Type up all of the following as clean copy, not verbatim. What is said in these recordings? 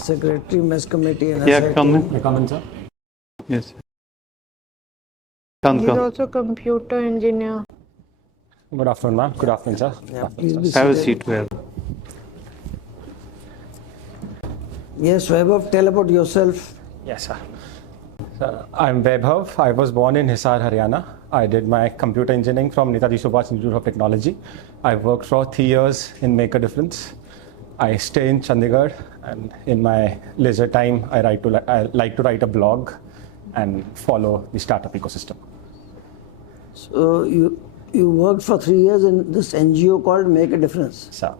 Secretary, Mess Committee and Yeah, SIT. come in. May I come in, sir? Yes. Come. He's also computer engineer. Good afternoon, ma'am. Good afternoon, sir. Yeah, please be Have a seated. seat, Vaibhav. Yes, Vaibhav, tell about yourself. Yes, sir. I'm Vaibhav. I was born in Hisar, Haryana. I did my computer engineering from Netaji Subhash Institute of Technology. I worked for 3 years in Make a Difference. I stay in Chandigarh, and in my leisure time, I like to write a blog and follow the startup ecosystem. So you worked for 3 years in this NGO called Make a Difference. Sir,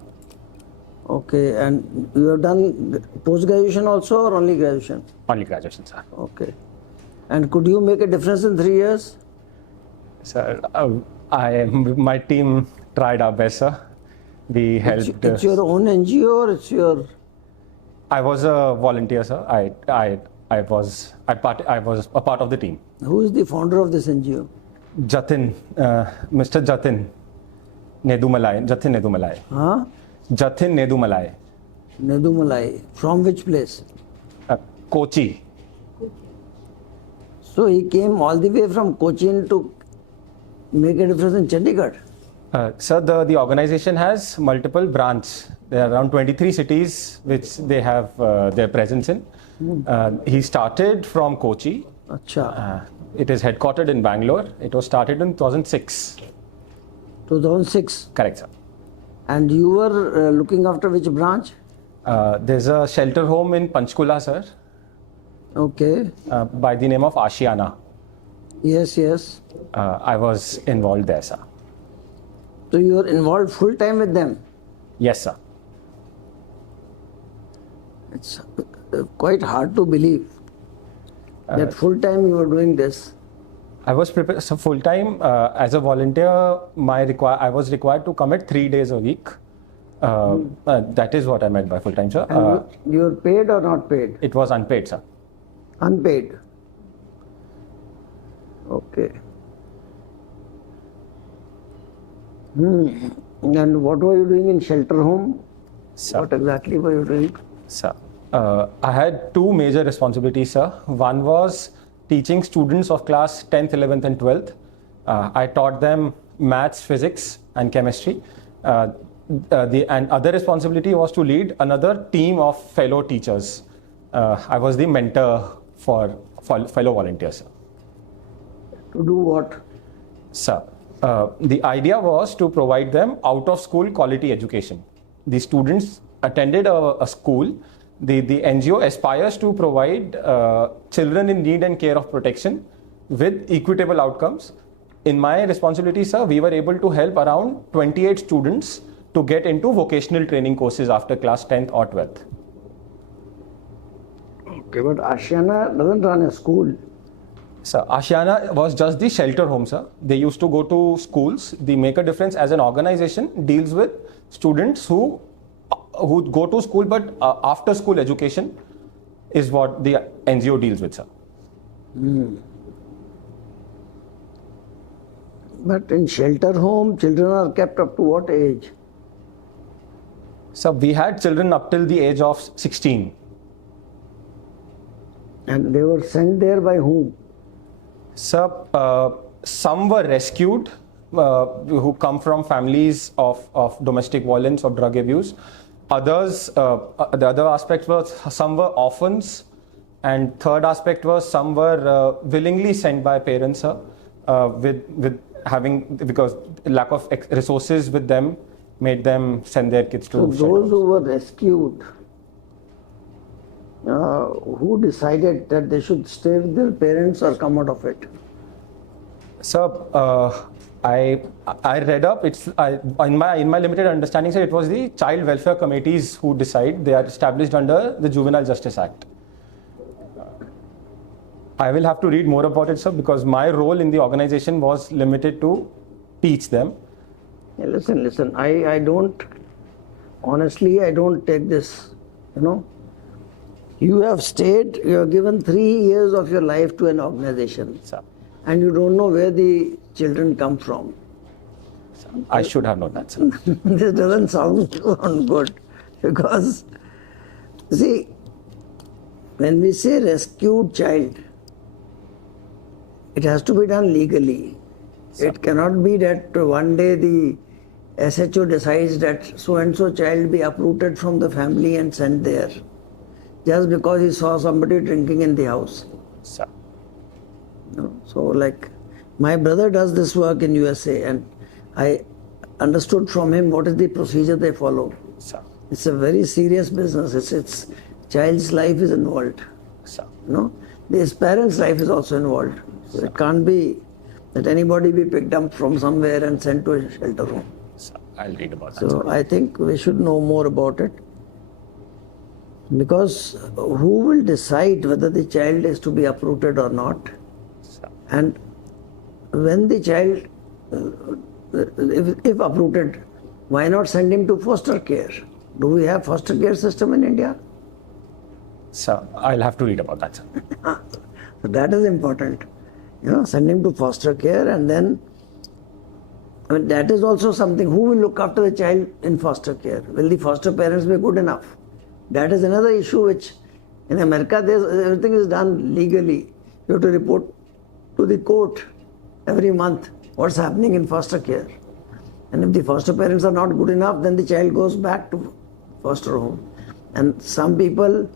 Okay, and you have done post-graduation also or only graduation? only graduation, sir. Okay. And could you make a difference in 3 years? Sir, my team tried our best, sir. We helped. It's your own NGO or it's your... I was a volunteer, sir. I was a part of the team. Who is the founder of this NGO? Jatin, Mr. Jatin Nedumalai. Jatin Nedumalai. Huh? Jatin Nedumalai. Nedumalai. From which place? Kochi. So he came all the way from Cochin to make a difference in Chandigarh. Sir, the organization has multiple branches. There are around 23 cities which they have their presence in. He started from Kochi. Acha. It is headquartered in Bangalore. It was started in 2006. 2006. Correct, sir. And you were looking after which branch? There's a shelter home in Panchkula, sir, Okay. by the name of Ashiana. Yes, yes. I was involved there, sir. So you were involved full time with them. Yes, sir. It's quite hard to believe that full time you were doing this. I was prepared. So full time as a volunteer, I was required to commit 3 days a week. That is what I meant by full time, sir. And you were paid or not paid? It was unpaid, sir. Unpaid. Okay. And what were you doing in shelter home? Sir. What exactly were you doing? Sir, I had 2 major responsibilities, sir. One was teaching students of class 10th, 11th, and 12th. I taught them maths, physics, and chemistry. And other responsibility was to lead another team of fellow teachers. I was the mentor for fellow volunteers, sir. To do what? Sir, the idea was to provide them out-of-school quality education. The students attended a school. The NGO aspires to provide children in need and care of protection with equitable outcomes. In my responsibility, sir, we were able to help around 28 students to get into vocational training courses after class 10th or 12th. Okay, but Ashiana doesn't run a school. Sir, Ashiana was just the shelter home, sir. They used to go to schools. The Make a Difference as an organization deals with students who go to school, but after school education is what the NGO deals with, sir. But in shelter home, children are kept up to what age? So we had children up till the age of 16. And they were sent there by whom? Sir, some were rescued who come from families of domestic violence or drug abuse. Others, the other aspect was some were orphans, and third aspect was some were willingly sent by parents, sir, because lack of resources with them made them send their kids to So shelters. those who were rescued, who decided that they should stay with their parents or come out of it? Sir, I read up. In my limited understanding, sir, it was the child welfare committees who decide. They are established under the Juvenile Justice Act. I will have to read more about it, sir, because my role in the organization was limited to teach them. Yeah, listen, I don't, honestly, I don't take this, You have stayed, you have given 3 years of your life to an organization. Sir, And you don't know where the children come from. I should have known that, sir. This doesn't sound good because, see, when we say rescued child, it has to be done legally. It cannot be that one day the SHO decides that so and so child be uprooted from the family and sent there just because he saw somebody drinking in the house. Sir. So like my brother does this work in USA and I understood from him what is the procedure they follow. Sir. It's a very serious business. It's child's life is involved. Sir. His parents' life is also involved. So it can't be that anybody be picked up from somewhere and sent to a shelter home. Sir, I'll read about that. So I think we should know more about it. Because who will decide whether the child is to be uprooted or not? Sir. And when the child, if uprooted, why not send him to foster care? Do we have foster care system in India? Sir, I'll have to read about that, sir. So that is important. Send him to foster care and then, that is also something. Who will look after the child in foster care? Will the foster parents be good enough? That is another issue which in America everything is done legally. You have to report to the court every month what's happening in foster care. And if the foster parents are not good enough, then the child goes back to foster home. And some people,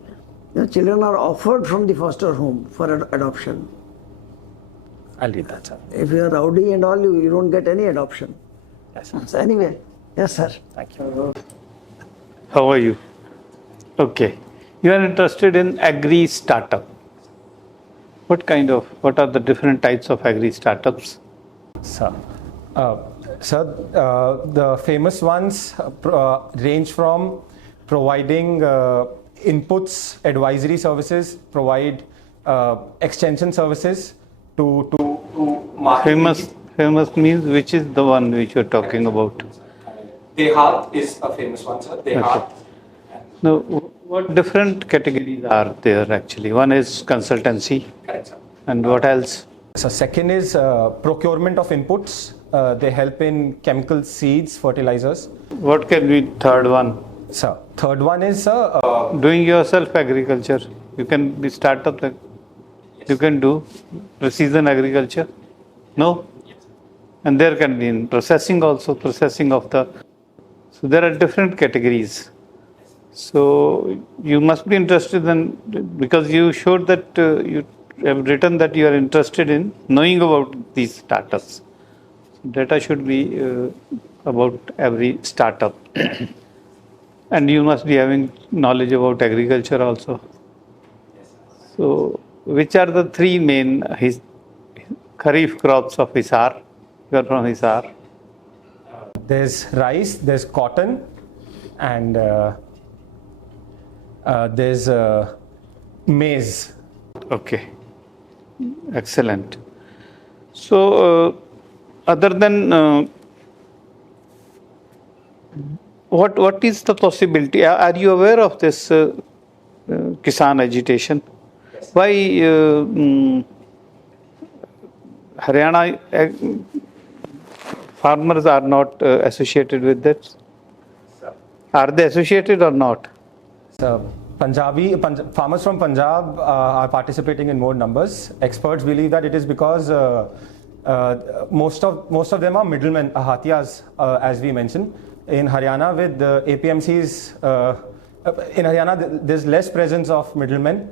children are offered from the foster home for adoption. I'll read that, sir. If you are rowdy and all, you don't get any adoption. Yes, sir. So anyway, yes sir. Thank you. How are you? Okay. You are interested in agri startup. What are the different types of agri startups? Sir, the famous ones range from providing inputs, advisory services, provide extension services to marketing. Famous means which is the one which you are talking about? Dehat is a famous one, sir. Dehat. Now, what different categories are there actually? One is consultancy. Correct, sir. And what else? So second is procurement of inputs. They help in chemical seeds, fertilizers. What can be third one? So third one is Doing yourself agriculture. You can be startup like you can do precision agriculture. No? And there can be in processing also, processing of the. So there are different categories. So you must be interested in, because you showed that you have written that you are interested in knowing about these startups. Data should be about every startup. And you must be having knowledge about agriculture also. So which are the three main kharif crops of Hisar? You are from Hisar. there's rice, there's cotton, and there's maize. Okay, excellent. So, other than what is the possibility? Are you aware of this Kisan agitation? Why Haryana farmers are not associated with that? Are they associated or not? So farmers from Punjab are participating in more numbers. Experts believe that it is because most of them are middlemen, Hatiyas, as we mentioned. In Haryana, with the APMCs, in Haryana, there's less presence of middlemen,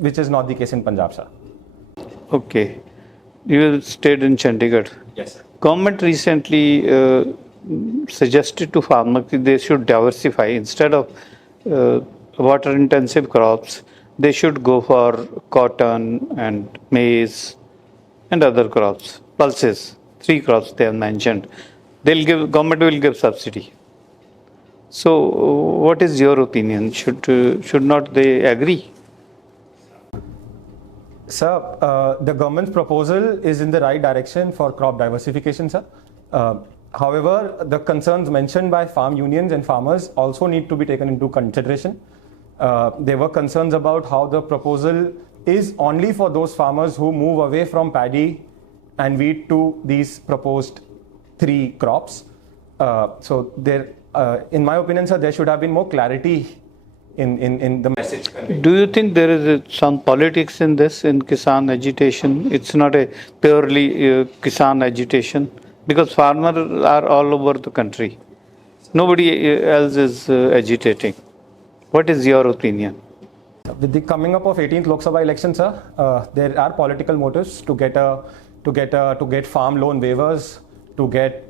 which is not the case in Punjab, sir. Okay. You stayed in Chandigarh. Yes, sir. Government recently suggested to farmers that they should diversify. Instead of water-intensive crops, they should go for cotton and maize and other crops, pulses. 3 crops they have mentioned. Government will give subsidy. So, what is your opinion? Should not they agree? Sir, the government's proposal is in the right direction for crop diversification, sir. However, the concerns mentioned by farm unions and farmers also need to be taken into consideration. There were concerns about how the proposal is only for those farmers who move away from paddy and wheat to these proposed 3 crops. So there, in my opinion, sir, there should have been more clarity in the message conveyed. Do you think there is some politics in this, in Kisan agitation? It's not a purely Kisan agitation because farmers are all over the country. Nobody else is agitating. What is your opinion? With the coming up of 18th Lok Sabha elections, sir, there are political motives to get farm loan waivers, to get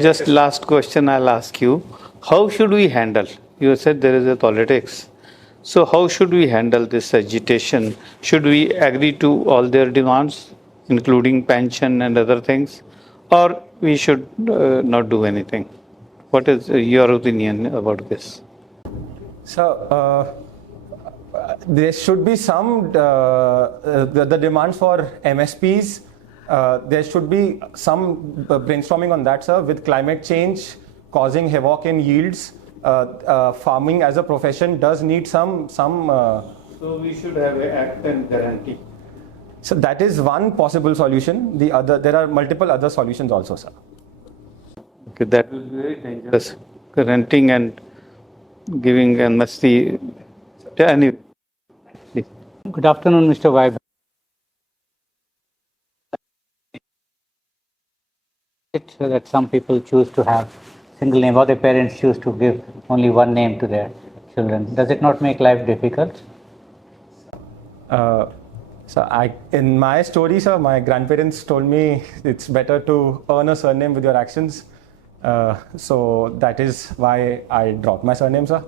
Just last question I'll ask you. How should we handle? You said there is a politics. So how should we handle this agitation? Should we agree to all their demands, including pension and other things, or we should not do anything? What is your opinion about this? So there should be some the demands for MSPs. There should be some brainstorming on that, sir. With climate change causing havoc in yields, farming as a profession does need some. So we should have an act and guarantee. So that is one possible solution. There are multiple other solutions also, sir. Okay, that will be very dangerous. Renting and giving amnesty. Anyway. Good afternoon, Mr. Vaibhav. That some people choose to have single name, or their parents choose to give only one name to their children. Does it not make life difficult? In my story, sir, my grandparents told me it's better to earn a surname with your actions. So that is why I dropped my surname, sir.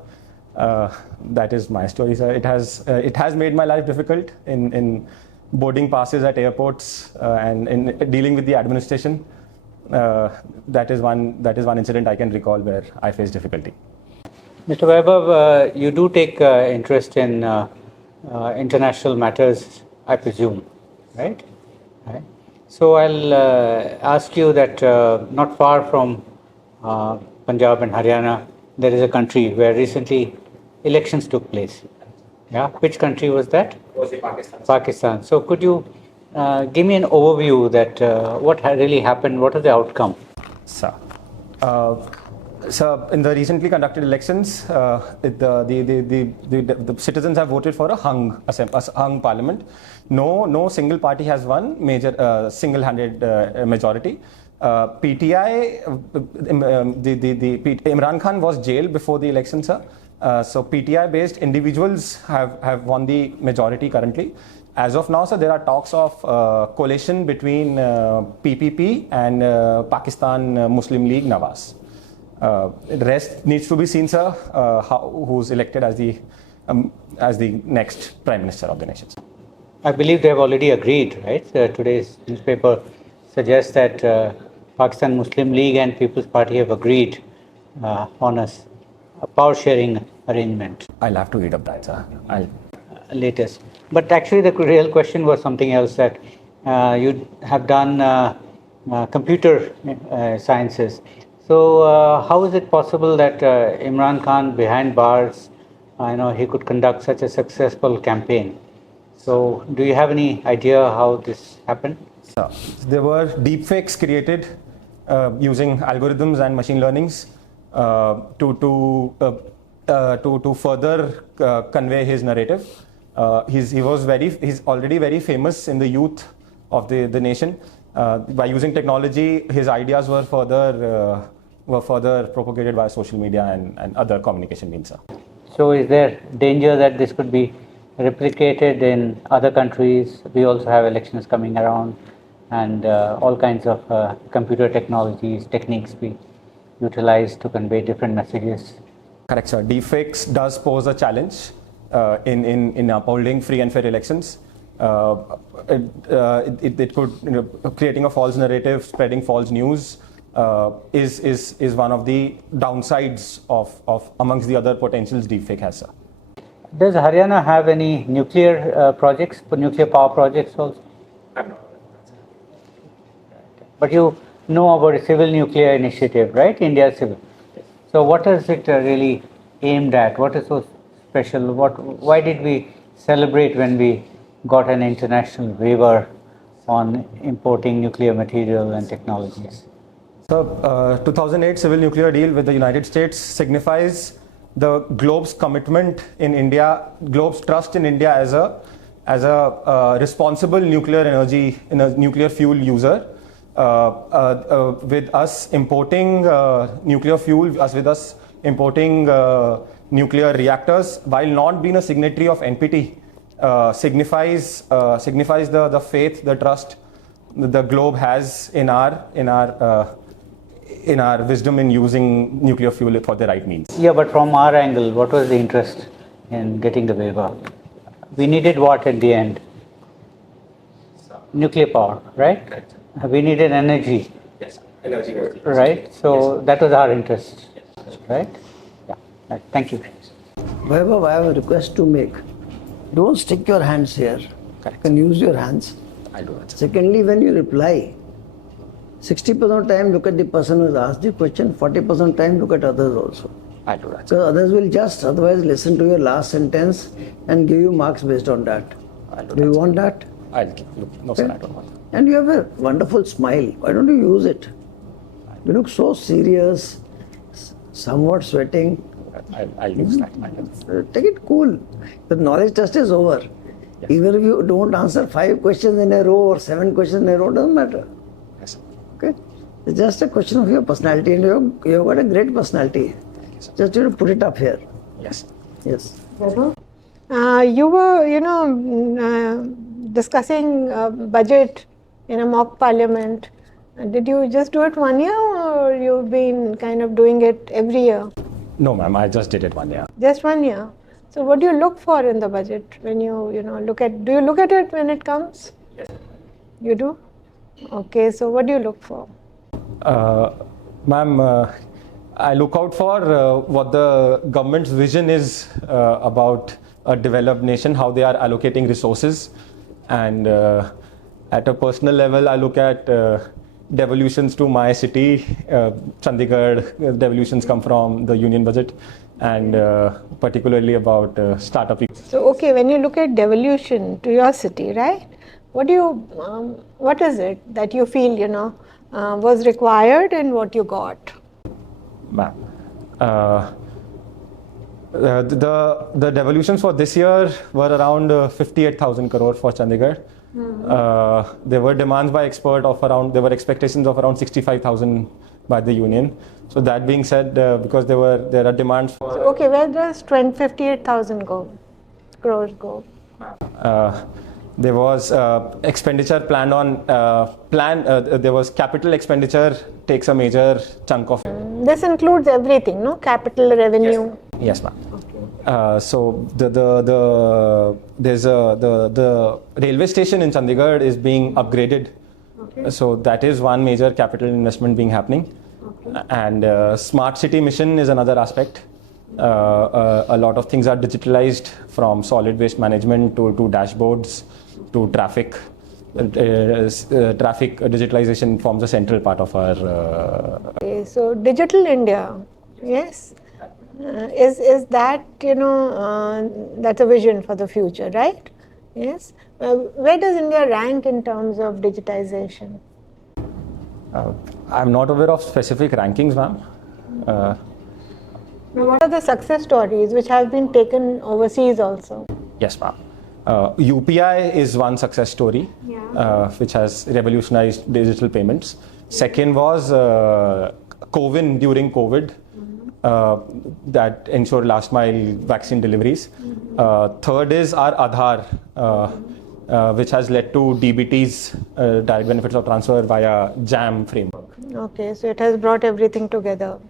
That is my story, sir. It has made my life difficult in boarding passes at airports and in dealing with the administration. That is one incident I can recall where I faced difficulty. Mr. Vaibhav, you do take interest in international matters, I presume, right? Right. So I'll ask you that not far from Punjab and Haryana, there is a country where recently elections took place. Yeah, which country was that? It was Pakistan. Pakistan. So could you give me an overview that what really happened? What is the outcome? Sir, in the recently conducted elections, the citizens have voted for a hung parliament. No single party has won major single-handed majority. PTI, Imran Khan was jailed before the election, sir. So PTI-based individuals have won the majority currently. As of now, sir, there are talks of coalition between PPP and Pakistan Muslim League Nawaz. The rest needs to be seen, sir. Who's elected as the next Prime Minister of the nation? I believe they have already agreed, right? Today's newspaper suggests that Pakistan Muslim League and People's Party have agreed on a power sharing arrangement. I'll have to read up that, sir. Latest. But actually the real question was something else, that you have done computer sciences. So how is it possible that Imran Khan behind bars, he could conduct such a successful campaign? So do you have any idea how this happened? So, there were deepfakes created using algorithms and machine learnings to further convey his narrative. He's already very famous in the youth of the nation. By using technology, his ideas were further propagated by social media and other communication means. So is there danger that this could be replicated in other countries? We also have elections coming around, and all kinds of computer technologies, techniques be utilized to convey different messages. Correct, sir. Deepfakes does pose a challenge in upholding free and fair elections. It could, creating a false narrative, spreading false news is one of the downsides of amongst the other potentials deepfake has, sir. Does Haryana have any nuclear projects, nuclear power projects also? I'm not. But you know about a civil nuclear initiative, right? India Civil. So what is it really aimed at? What is so special? Why did we celebrate when we got an international waiver on importing nuclear material and technologies? So, 2008 civil nuclear deal with the United States signifies the globe's commitment in India, globe's trust in India as a responsible nuclear energy, nuclear fuel user. With us importing nuclear fuel, with us importing nuclear reactors, while not being a signatory of NPT, signifies the faith, the trust the globe has in our wisdom in using nuclear fuel for the right means. Yeah, but from our angle, what was the interest in getting the waiver? We needed what at the end? Nuclear power, right? We needed energy. Yes, energy. Right? So that was our interest, right? Yeah. Right. Thank you. Vaibhav, I have a request to make. Don't stick your hands here. You can use your hands. I do that. Secondly, when you reply, 60% of time look at the person who has asked the question, 40% of time look at others also. I do that. Because others will just otherwise listen to your last sentence and give you marks based on that. Do you want that? No, sir, I don't want that. And you have a wonderful smile. Why don't you use it? You look so serious, somewhat sweating. I'll use that. Take it cool. The knowledge test is over. Yes. Even if you don't answer 5 questions in a row or 7 questions in a row, doesn't matter. Yes, sir. Okay? It's just a question of your personality, and you've got a great personality. Just you put it up here. Yes. Yes. You were, discussing budget in a mock parliament. Did you just do it one year, or you've been kind of doing it every year? No, ma'am, I just did it one year. Just 1 year. So what do you look for in the budget when you look at? Do you look at it when it comes? Yes. You do. Okay. So what do you look for? Ma'am, I look out for what the government's vision is about a developed nation, how they are allocating resources, and at a personal level, I look at devolutions to my city, Chandigarh. Devolutions come from the union budget, and particularly about startup. So okay, when you look at devolution to your city, right? What is it that you feel was required and what you got? Ma'am, the devolutions for this year were around 58,000 crore for Chandigarh. There were demands by expert of around, there were expectations of around 65,000 by the union. So that being said, because there are demands for. So, okay, where does 58,000 crores go? There was expenditure planned on there was capital expenditure takes a major chunk of. This includes everything, no? Capital, revenue. Yes, ma'am. So there's the railway station in Chandigarh is being upgraded. Okay. So that is one major capital investment being happening. Okay. And smart city mission is another aspect. A lot of things are digitalized, from solid waste management to dashboards to traffic. Traffic digitalization forms a central part of our. Okay, so Digital India, yes, is that that's a vision for the future, right? Yes. Where does India rank in terms of digitization? I'm not aware of specific rankings, ma'am. What are the success stories which have been taken overseas also? Yes, ma'am. UPI is one success story, which has revolutionized digital payments. Second was CoWIN during COVID, that ensured last mile vaccine deliveries. Third is our Aadhaar, which has led to DBT's, direct benefits of transfer via JAM framework. Okay, so it has brought everything together.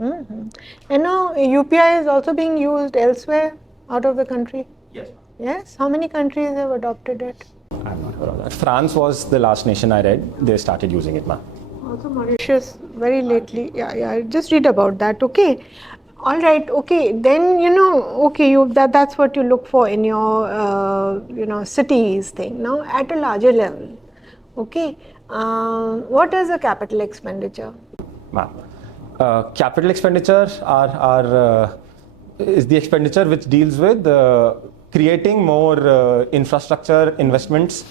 Mm-hmm. And now UPI is also being used elsewhere out of the country? Yes. Yes? How many countries have adopted it? I'm not aware of that. France was the last nation I read. They started using it, ma'am. Also Mauritius, very lately. Yeah, just read about that. Okay. All right. Okay. Then, okay, that's what you look for in your, cities thing. Now, at a larger level, okay, what is a capital expenditure? Ma'am, capital expenditure is the expenditure which deals with creating more infrastructure investments.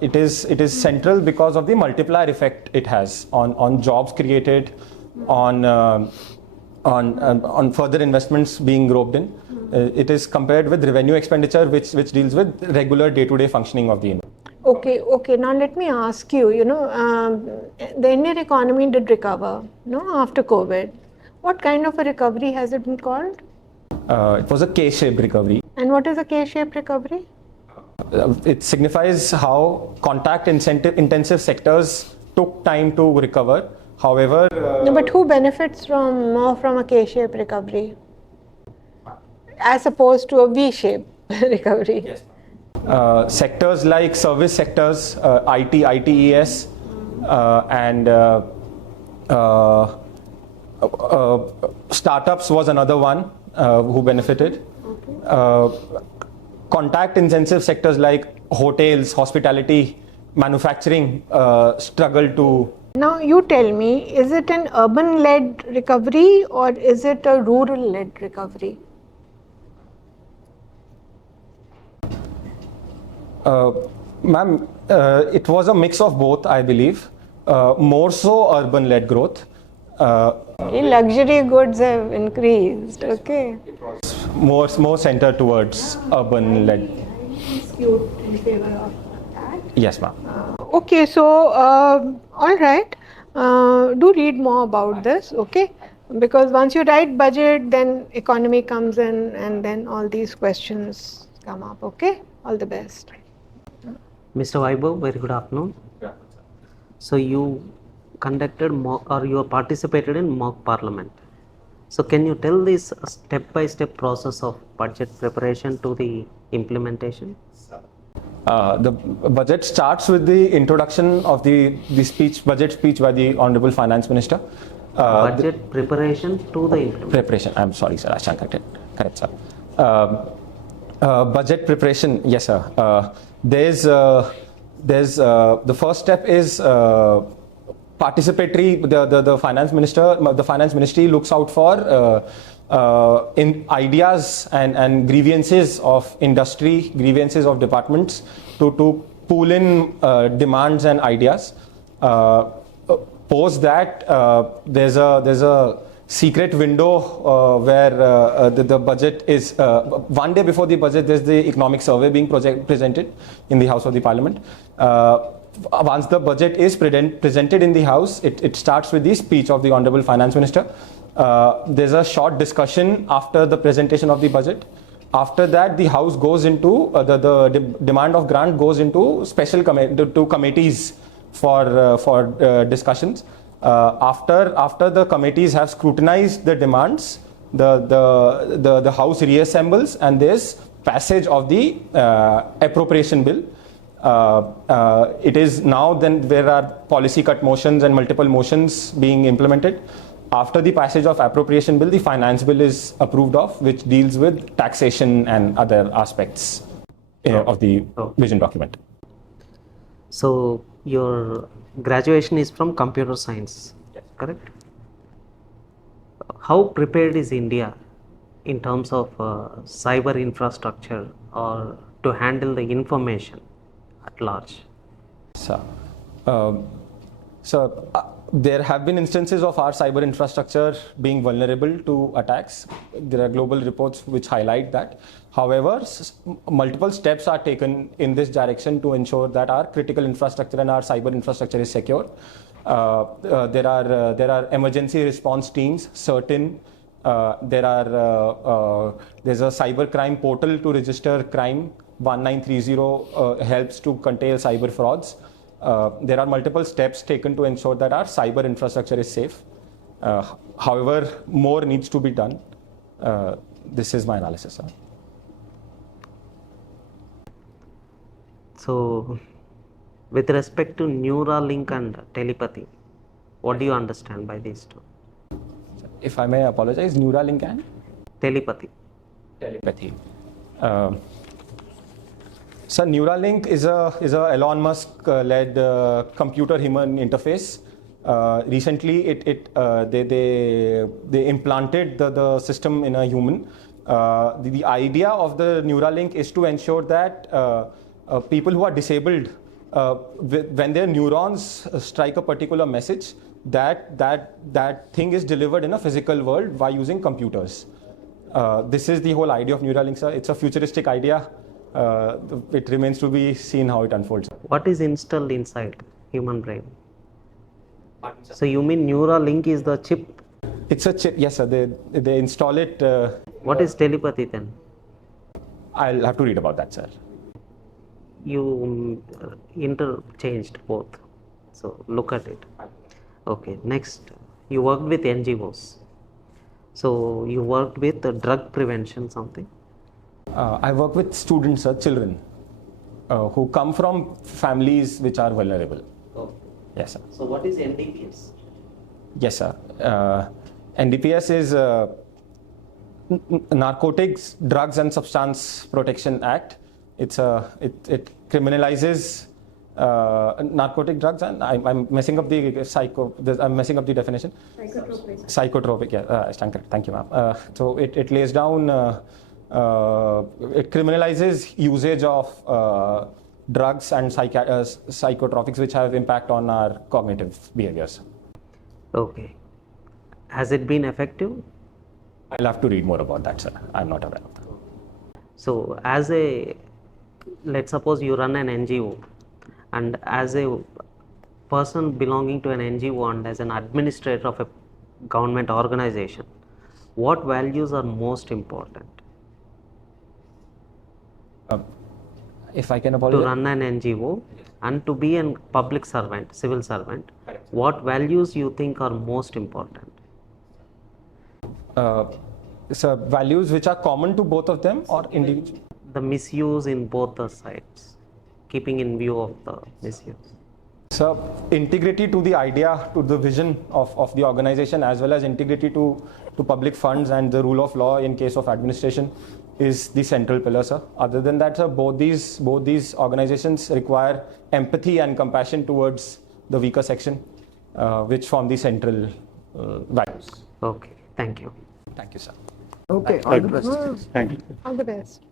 It is central because of the multiplier effect it has on jobs created, on further investments being roped in. It is compared with revenue expenditure, which deals with regular day-to-day functioning of the industry. Okay. Now let me ask you. The Indian economy did recover, after COVID. What kind of a recovery has it been called? It was a K-shaped recovery. And what is a K-shaped recovery? It signifies how contact-intensive sectors took time to recover. However, No, but who benefits more from a K-shaped recovery as opposed to a V-shaped recovery? Yes. Sectors like service sectors, IT, ITES, and startups was another one who benefited. Contact-intensive sectors like hotels, hospitality, manufacturing struggled to. Now you tell me, is it an urban-led recovery or is it a rural-led recovery? Ma'am, it was a mix of both, I believe. More so urban-led growth. Luxury goods have increased, okay. More centered towards urban-led. Skewed in favor of that. Yes, ma'am. Okay, so all right, do read more about this, okay? Because once you write budget, then economy comes in, and then all these questions come up, okay? All the best. Mr. Vaibhav, very good afternoon. So you conducted mock, or you participated in mock parliament. So can you tell this step-by-step process of budget preparation to the implementation? The budget starts with the introduction of the budget speech by the Honorable Finance Minister. Budget preparation to the implementation. Preparation. I'm sorry, sir. I stand corrected. Correct, sir. Budget preparation. Yes, sir. There's the first step is participatory. The finance minister, the finance ministry looks out for in ideas and grievances of industry, grievances of departments to pool in demands and ideas. Post that, there's a secret window where the budget is one day before the budget. There's the economic survey being presented in the House of the Parliament. Once the budget is presented in the House, it starts with the speech of the Honorable Finance Minister. There's a short discussion after the presentation of the budget. After that, the House goes into the demand of grant goes into special committees for discussions. After the committees have scrutinized the demands, the House reassembles and there's passage of the appropriation bill. It is now then there are policy cut motions and multiple motions being implemented. After the passage of appropriation bill, the finance bill is approved of, which deals with taxation and other aspects of the vision document. So your graduation is from computer science, correct? How prepared is India in terms of cyber infrastructure or to handle the information at large? There have been instances of our cyber infrastructure being vulnerable to attacks. There are global reports which highlight that. However, multiple steps are taken in this direction to ensure that our critical infrastructure and our cyber infrastructure is secure. There are emergency response teams, certain. There's a cybercrime portal to register crime. 1930 helps to curtail cyber frauds. There are multiple steps taken to ensure that our cyber infrastructure is safe. However, more needs to be done. This is my analysis, sir. So, with respect to Neuralink and telepathy, what do you understand by these two? If I may apologize, Neuralink and telepathy. So Neuralink is a Elon Musk led computer human interface. Recently, they implanted the system in a human, The idea of the Neuralink is to ensure that people who are disabled, when their neurons strike a particular message, that thing is delivered in a physical world by using computers. This is the whole idea of Neuralink, sir. It's a futuristic idea. It remains to be seen how it unfolds. What is installed inside human brain? So you mean Neuralink is the chip? It's a chip, yes, sir. They install it. What is telepathy then? I'll have to read about that, sir. You interchanged both. So look at it. Okay, next, you worked with NGOs. So you worked with drug prevention something? I work with students, children, who come from families which are vulnerable. Oh. Yes, sir. So what is NDPS? Yes, sir. NDPS is Narcotics, Drugs and Substance Protection Act. It criminalizes narcotic drugs, and I'm messing up I'm messing up the definition. Psychotropic. Yeah, stand correct. Thank you, ma'am. So it lays down. It criminalizes usage of drugs and psychotropics which have impact on our cognitive behaviors. Okay. Has it been effective? I'll have to read more about that, sir. I'm not aware of that. So let's suppose you run an NGO, and as a person belonging to an NGO and as an administrator of a government organization, what values are most important? If I can To apologize. run an NGO and to be a public servant, civil servant, what values you think are most important? So values which are common to both of them or individual? The misuse in both the sides, keeping in view of the misuse. So integrity to the idea, to the vision of the organization, as well as integrity to public funds and the rule of law in case of administration is the central pillar, sir. Other than that, sir, both these organizations require empathy and compassion towards the weaker section, which form the central values. Okay, thank you. Thank you, sir. Okay, all the best. Thank you. All the best.